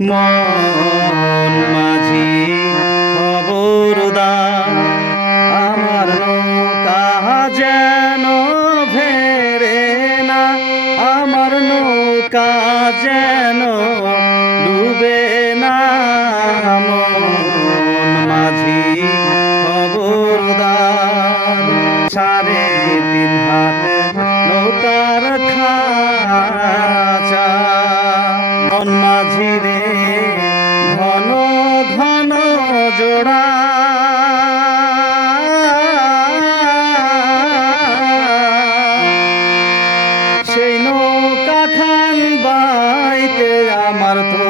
মন মাঝি খবরদার, আমার নৌকা যেন ভেড়ে না, আমার নৌকা যেন ডুবে না। মন মাঝি খবরদার, 3.5 হাত নৌকার খাঁচা। মন মাঝি রে ঘন ঘন জোড়া, সেই নৌকা খান বাইতে আমার তো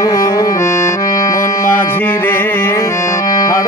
মন মাঝি রে আর